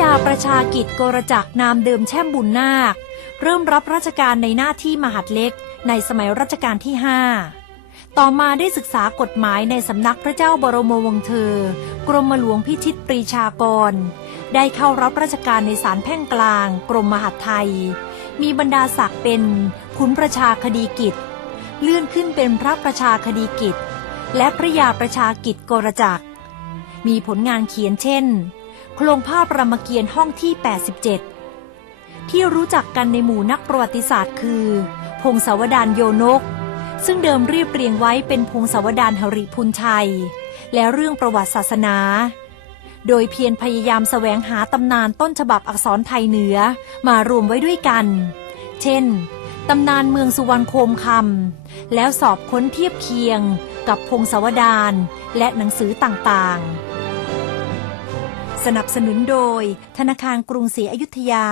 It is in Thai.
ยาประชากิจโกรจักนามเดิมแช่มบุญนาค เริ่มรับราชการในหน้าที่มหาดเล็ก ในสมัยรัชกาลที่ 5 ต่อมาได้ศึกษากฎหมายในสำนักพระเจ้าบรมวงศ์เธอ กรมหลวงพิชิตปรีชากร ได้เข้ารับราชการในศาลแพ่งกลาง กรมมหาดไทย มีบรรดาศักดิ์เป็นขุนประชาคดีกิจ เลื่อนขึ้นเป็นพระประชาคดีกิจ และพระยาประชากิจโกรจักมีผลงานเขียนเช่น โครงภาพรามเกียรติ์ห้องที่ 87 ที่รู้จักกันในหมู่นักประวัติศาสตร์คือ พงศาวดารโยนก ซึ่งเดิมเรียบเรียงไว้เป็นพงศาวดารหริพุนชัย และเรื่องประวัติศาสนา โดยเพียรพยายามแสวงหาตำนานต้นฉบับอักษรไทยเหนือมารวมไว้ด้วยกัน เช่นตำนานเมืองสุวรรณโคมคำแล้วสอบค้นเทียบเคียงกับพงศาวดารและหนังสือต่างๆ สนับสนุนโดย ธนาคารกรุงศรีอยุธยา